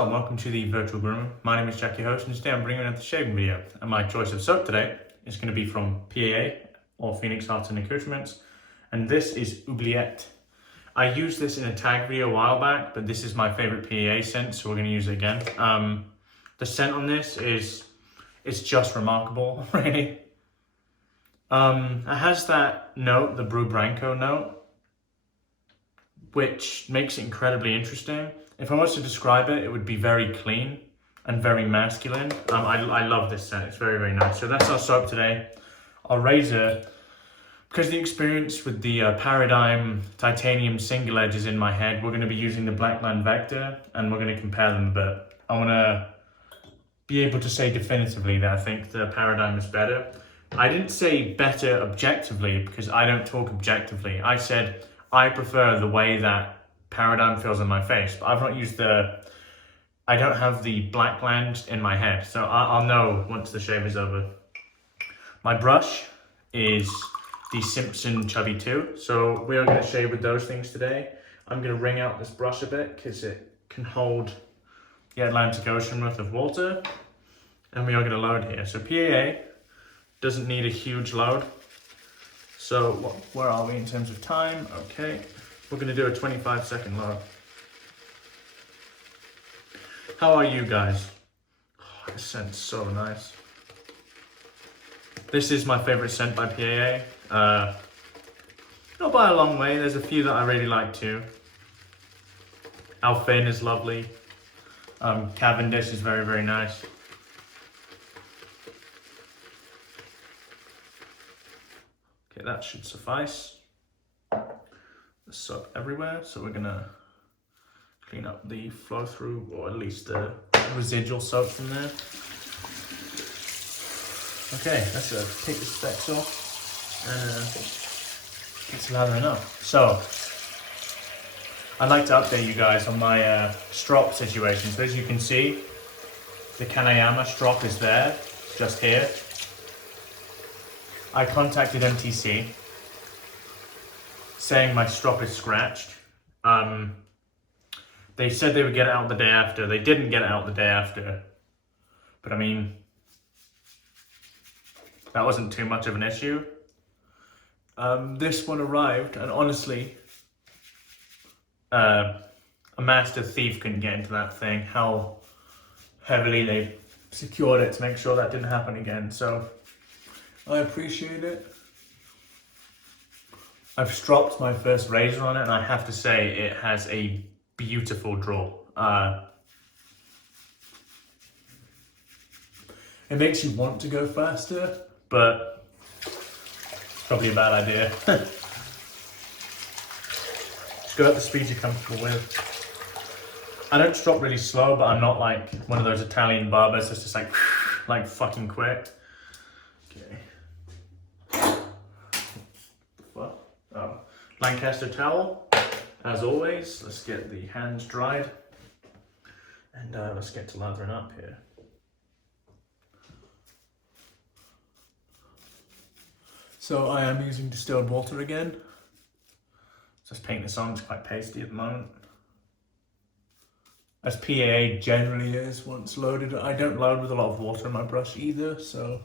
Hello and welcome to the virtual groom. My name is Jack, your host, and today I'm bringing another shaving video. And my choice of soap today is going to be from PAA, or Phoenix Arts and Accoutrements, and this is Oubliette. I used this in a tag video a while back, but this is my favorite PAA scent, so we're going to use it again. The scent on this it's just remarkable, really. It has that note, the Breau Branco note, which makes it incredibly interesting. If I was to describe it, it would be very clean and very masculine. I love this scent, it's very, very nice. So that's our soap today. Our razor, because the experience with the Paradigm Titanium Single Edge is in my head, we're going to be using the Blackland Vector, and we're going to compare them a bit. I want to be able to say definitively that I think the Paradigm is better. I didn't say better objectively, because I don't talk objectively. I said I prefer the way that Paradigm feels on my face, but I've not used I don't have the Blackland in my head, so I'll know once the shave is over. My brush is the Simpsons Chubby 2, so we are going to shave with those things today. I'm going to wring out this brush a bit because it can hold the Atlantic Ocean worth of water, and we are going to load here. So PAA doesn't need a huge load, so where are we in terms of time? Okay. We're going to do a 25-second load. How are you guys? Oh, this scent's so nice. This is my favorite scent by PAA. Not by a long way, there's a few that I really like too. Alphin is lovely. Cavendish is very, very nice. Okay, that should suffice. Soap everywhere, so we're gonna clean up the flow through, or at least the residual soap from there. Okay, let's take the specs off and get lathering up. So I'd like to update you guys on my strop situation. So as you can see, the Kanayama strop is there, just here. I contacted MTC saying my strop is scratched. They said they would get it out the day after. They didn't get it out the day after. But I mean, that wasn't too much of an issue. This one arrived, and honestly, a master thief couldn't get into that thing. How heavily they secured it to make sure that didn't happen again. So I appreciate it. I've stropped my first razor on it, and I have to say it has a beautiful draw. It makes you want to go faster, but it's probably a bad idea. Just go at the speed you're comfortable with. I don't strop really slow, but I'm not like one of those Italian barbers that's just like fucking quick. Okay. Oh, Lancaster towel, as always. Let's get the hands dried, and let's get to lathering up here. So I am using distilled water again. Just paint this on, it's quite pasty at the moment. As PAA generally is once loaded. I don't load with a lot of water in my brush either, so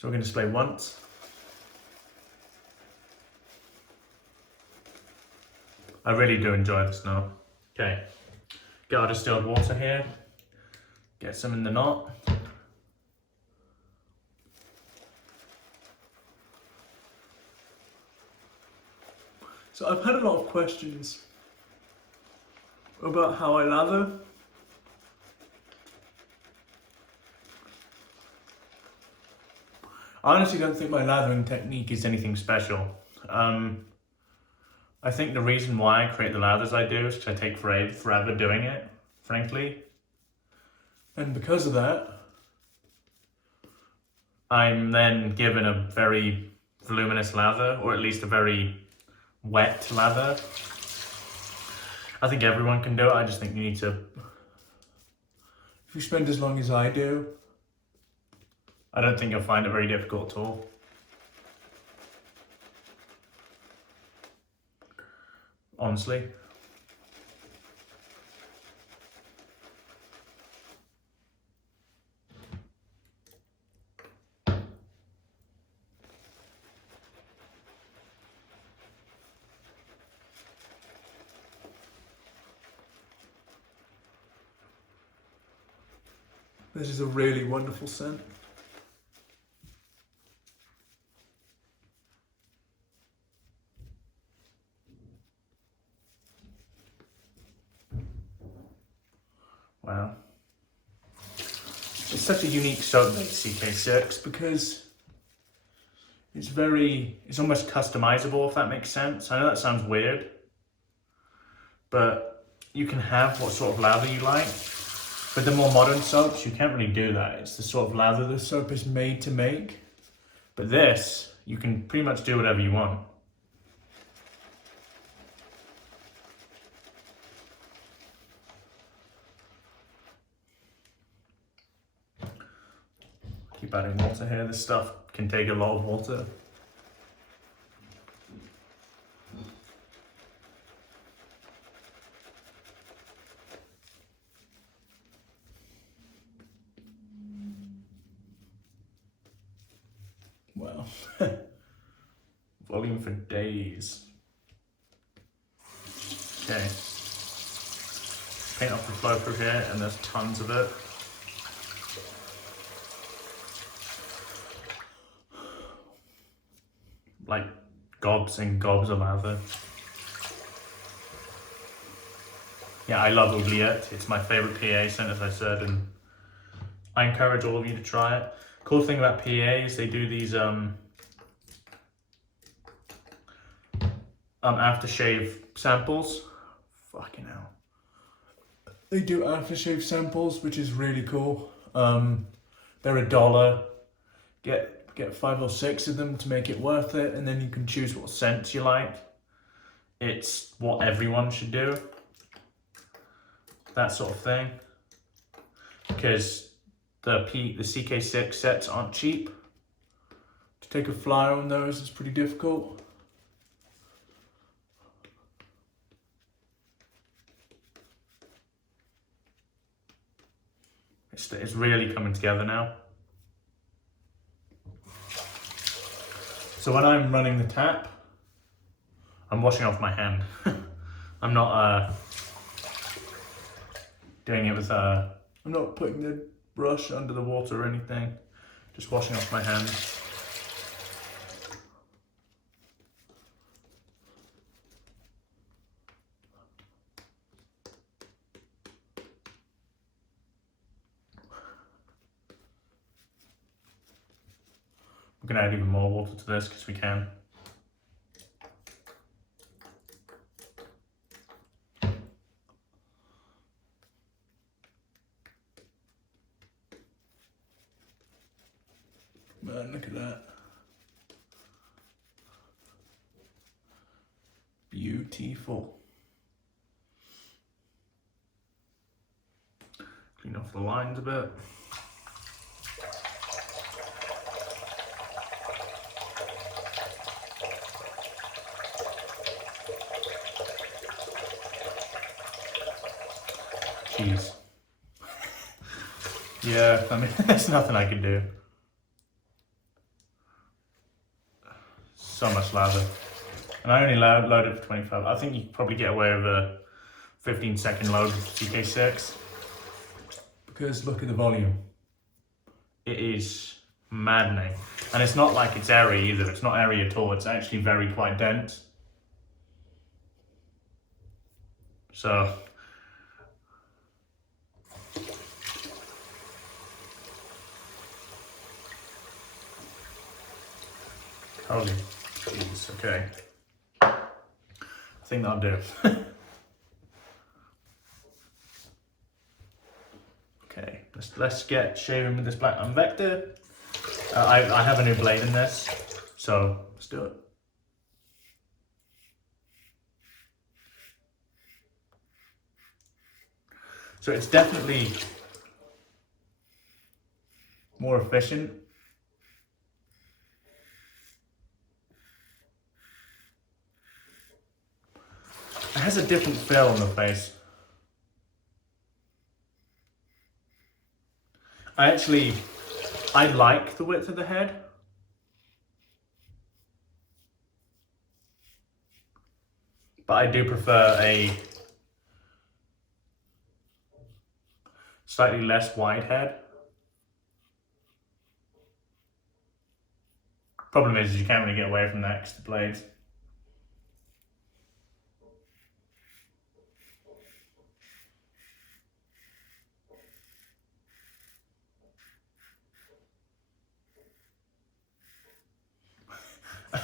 we're going to spray once. I really do enjoy this now. Okay, get our distilled water here, get some in the knot. So I've had a lot of questions about how I lather. I honestly don't think my lathering technique is anything special. I think the reason why I create the lathers I do is because I take forever doing it, frankly. And because of that, I'm then given a very voluminous lather, or at least a very wet lather. I think everyone can do it, I just think you need to, if you spend as long as I do, I don't think you'll find it very difficult at all. Honestly. This is a really wonderful scent. Wow. It's such a unique soap base, CK6, because it's almost customizable, if that makes sense. I know that sounds weird, but you can have what sort of lather you like. With the more modern soaps, you can't really do that. It's the sort of lather the soap is made to make. But this, you can pretty much do whatever you want. Keep adding water here. This stuff can take a lot of water. Wow. Volume for days. Okay. Paint off the flow through here, and there's tons of it. Like gobs and gobs of lather. Yeah, I love Oubliette. It's my favorite PA scent, as I said, and I encourage all of you to try it. Cool thing about PAs, they do these aftershave samples. Fucking hell. They do aftershave samples, which is really cool. They're $1. Get 5 or 6 of them to make it worth it, and then you can choose what scents you like. It's what everyone should do. That sort of thing. Because the CK6 sets aren't cheap. To take a flyer on those is pretty difficult. It's really coming together now. So when I'm running the tap, I'm washing off my hand. I'm not doing it with I'm not putting the brush under the water or anything. Just washing off my hands. We're gonna add even more water to this because we can. Man, look at that. Beautiful. Clean off the lines a bit. Jeez. Yeah, I mean, there's nothing I can do. So much lather. And I only load it for 25. I think you could probably get away with a 15-second load with CK6. Because look at the volume. It is maddening. And it's not like it's airy either. It's not airy at all. It's actually very quite dense. So holy jeez, okay. I think that'll do. Okay, let's get shaving with this Blackland Vector. I have a new blade in this, so let's do it. So it's definitely more efficient. It has a different feel on the face. I like the width of the head. But I do prefer a slightly less wide head. Problem is you can't really get away from that because the blades.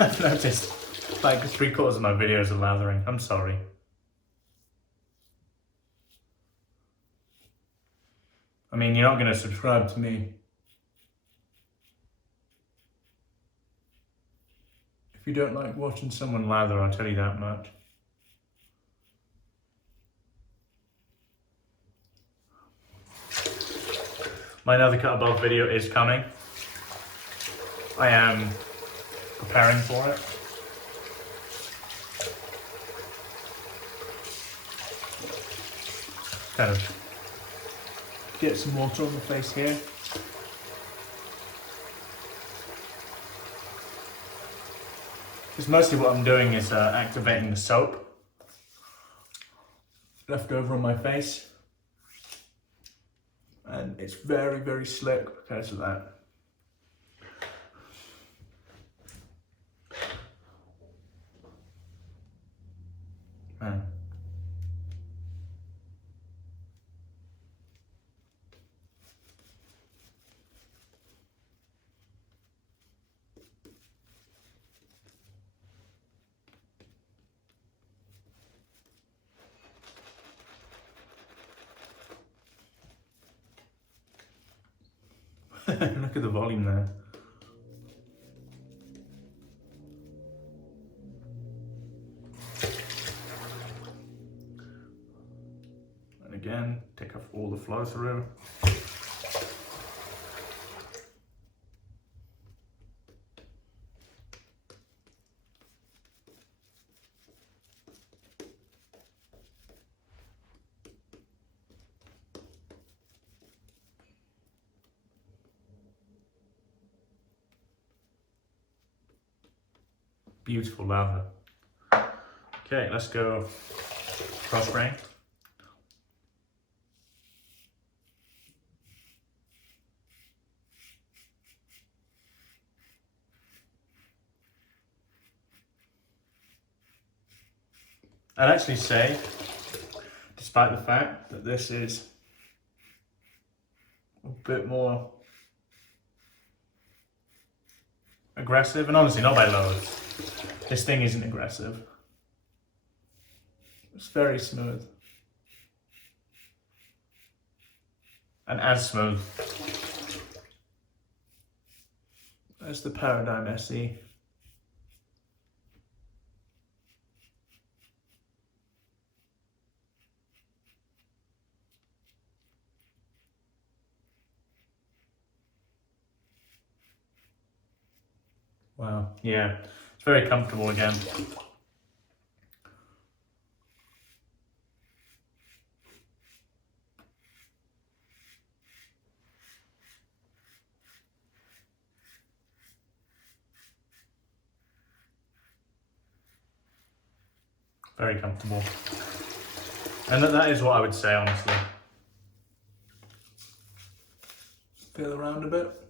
I've noticed like 3/4 of my videos are lathering. I'm sorry. I mean, you're not going to subscribe to me if you don't like watching someone lather, I'll tell you that much. My another cut above video is coming. I am preparing for it. Kind of get some water on the face here. Because mostly what I'm doing is activating the soap left over on my face. And it's very, very slick because of that. Man. Look at the volume there. And again, take off all the flow through. Beautiful lather. Okay, let's go cross grain. I'd actually say, despite the fact that this is a bit more aggressive, and honestly not by loads. This thing isn't aggressive. It's very smooth. And as smooth as the Paradigm SE. Wow, yeah. Very comfortable again. Very comfortable. And that is what I would say, honestly. Feel around a bit.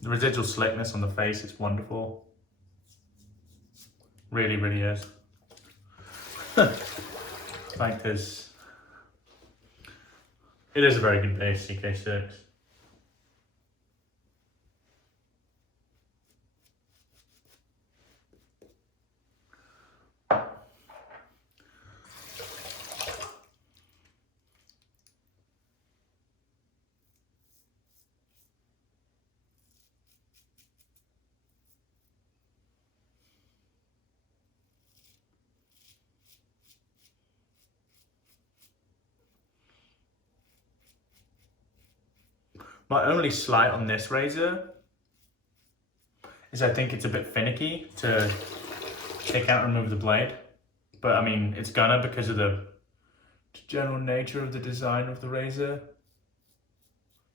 The residual slickness on the face is wonderful. Really, really is. Like this. It is a very good base, CK6. My only slight on this razor is I think it's a bit finicky to take out and remove the blade. But I mean, it's gonna because of the general nature of the design of the razor.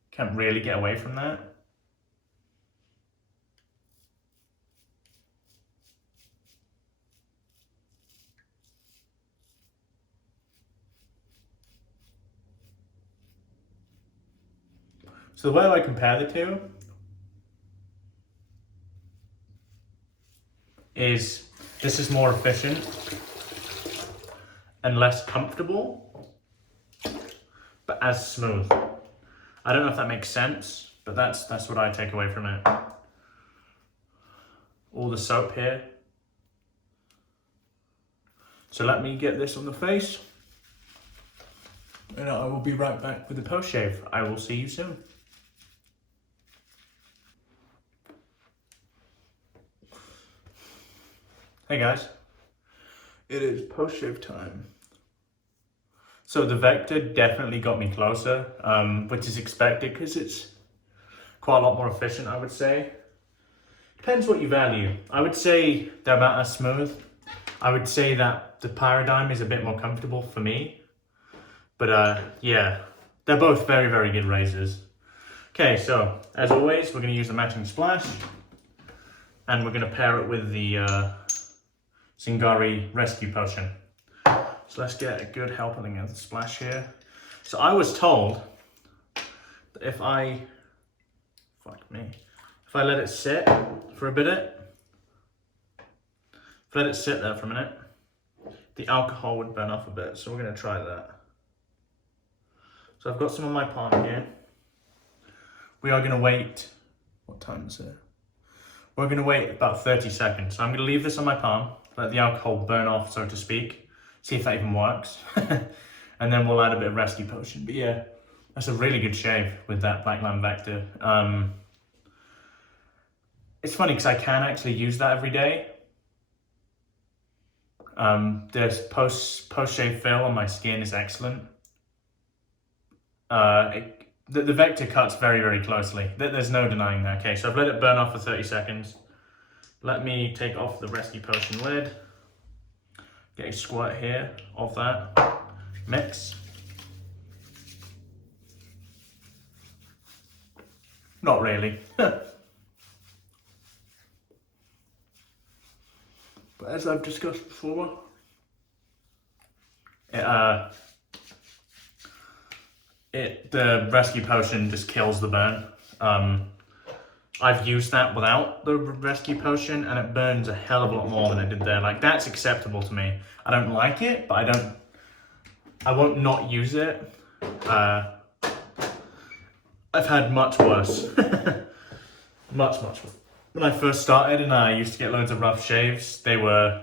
Can't really get away from that. So the way I compare the two is this is more efficient and less comfortable, but as smooth. I don't know if that makes sense, but that's what I take away from it. All the soap here. So let me get this on the face, and I will be right back with the post shave. I will see you soon. Hey guys, it is post shave time. So the Vector definitely got me closer, which is expected because it's quite a lot more efficient, I would say. Depends what you value. I would say they're about as smooth. I would say that the Paradigm is a bit more comfortable for me. But yeah, they're both very, very good razors. Okay, so as always, we're going to use the matching splash. And we're going to pair it with the Zingari Rescue Potion. So let's get a good helping of the splash here. So I was told that if I let it sit for a bit, let it sit there for a minute, the alcohol would burn off a bit. So we're going to try that. So I've got some on my palm here. We are going to wait, what time is it? We're going to wait about 30 seconds. So I'm going to leave this on my palm, let the alcohol burn off, so to speak, see if that even works. And then we'll add a bit of rescue potion. But yeah, that's a really good shave with that Blackland Vector. It's funny because I can actually use that every day. This post-shave feel on my skin is excellent. The Vector cuts very, very closely. There's no denying that. Okay, so I've let it burn off for 30 seconds. Let me take off the rescue potion lid. Get a squirt here of that. Mix. Not really. But as I've discussed before, the rescue potion just kills the burn. I've used that without the rescue potion and it burns a hell of a lot more than it did there. Like, that's acceptable to me. I don't like it, but I won't not use it. I've had much worse. much worse. When I first started and I used to get loads of rough shaves, they were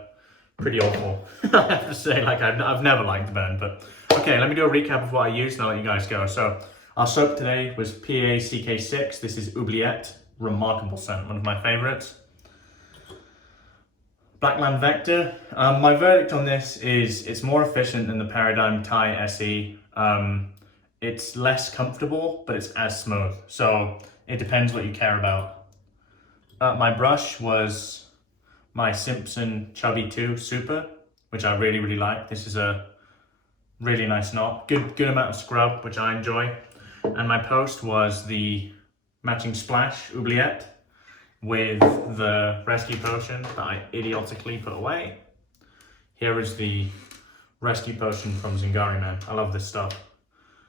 pretty awful. I have to say, like, I've never liked the burn, but okay, let me do a recap of what I used and I'll let you guys go. So our soap today was PAA CK6. This is Oubliette. Remarkable scent, one of my favorites. Blackland Vector. My verdict on this is it's more efficient than the Paradigm Thai SE. It's less comfortable, but it's as smooth. So it depends what you care about. My brush was my Simpsons Chubby 2 Super, which I really, really like. This is a really nice knot. Good amount of scrub, which I enjoy. And my post was the matching splash Oubliette with the rescue potion that I idiotically put away. Here is the rescue potion from Zingari, man. I love this stuff.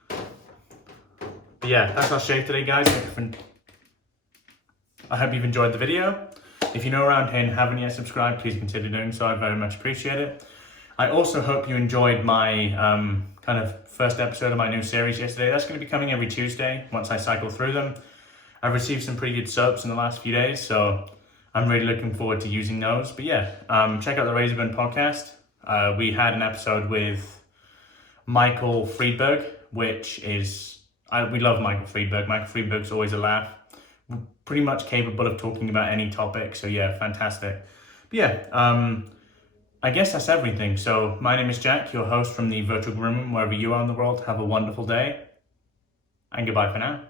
But yeah, that's our shave today, guys. I hope you've enjoyed the video. If you're new around here and haven't yet subscribed, please consider doing so. I very much appreciate it. I also hope you enjoyed my kind of first episode of my new series yesterday. That's going to be coming every Tuesday once I cycle through them. I've received some pretty good soaps in the last few days, so I'm really looking forward to using those. But yeah, check out the Razorburn podcast. We had an episode with Michael Friedberg, which is, we love Michael Friedberg. Michael Friedberg's always a laugh. Pretty much capable of talking about any topic, so yeah, fantastic. But yeah, I guess that's everything. So my name is Jack, your host from the virtual room, wherever you are in the world. Have a wonderful day, and goodbye for now.